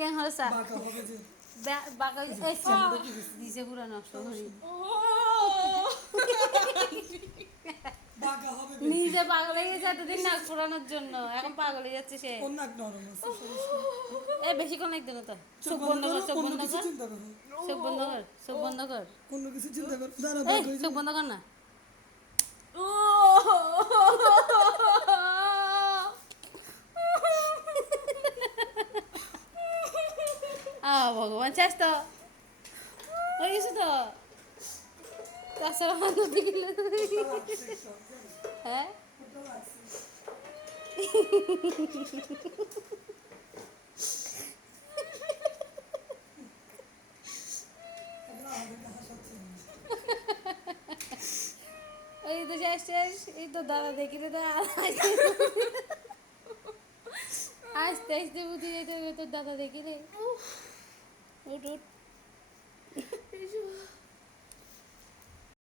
কেন হসা বাঁকা হবে যে বাঁকা দিছে পুরা নষ্ট করি বাঁকা হবে নিজে পাগল হয়ে গেছে এতদিন নাক পুরানোর জন্য এখন পাগল হয়ে যাচ্ছে সে ওর নাক নরম আছে সমস্যা নেই। এ বেশিক্ষণ লাগবে না তো চোখ চোখ বন্ধ বন্ধ করো, কর চোখ অন্য বন্ধ কিছু কর চিন্তা করো, চোখ বন্ধ কর চোখ বন্ধ কর অন্য কিছু চিন্তা করো, দাঁড়া এই বাঁকা হয়ে চোখ যাবে। বন্ধ কর না ভগবান শেষ তো হয়ে গেছে তো তাছাড়া নদী গেলে হ্যাঁ এই তো শেষ শেষ এই তো দাদা দেখি রে আস্তে আস্তে বুঝে যেতে হবে তোর দাদা দেখি রে উঠ উঠ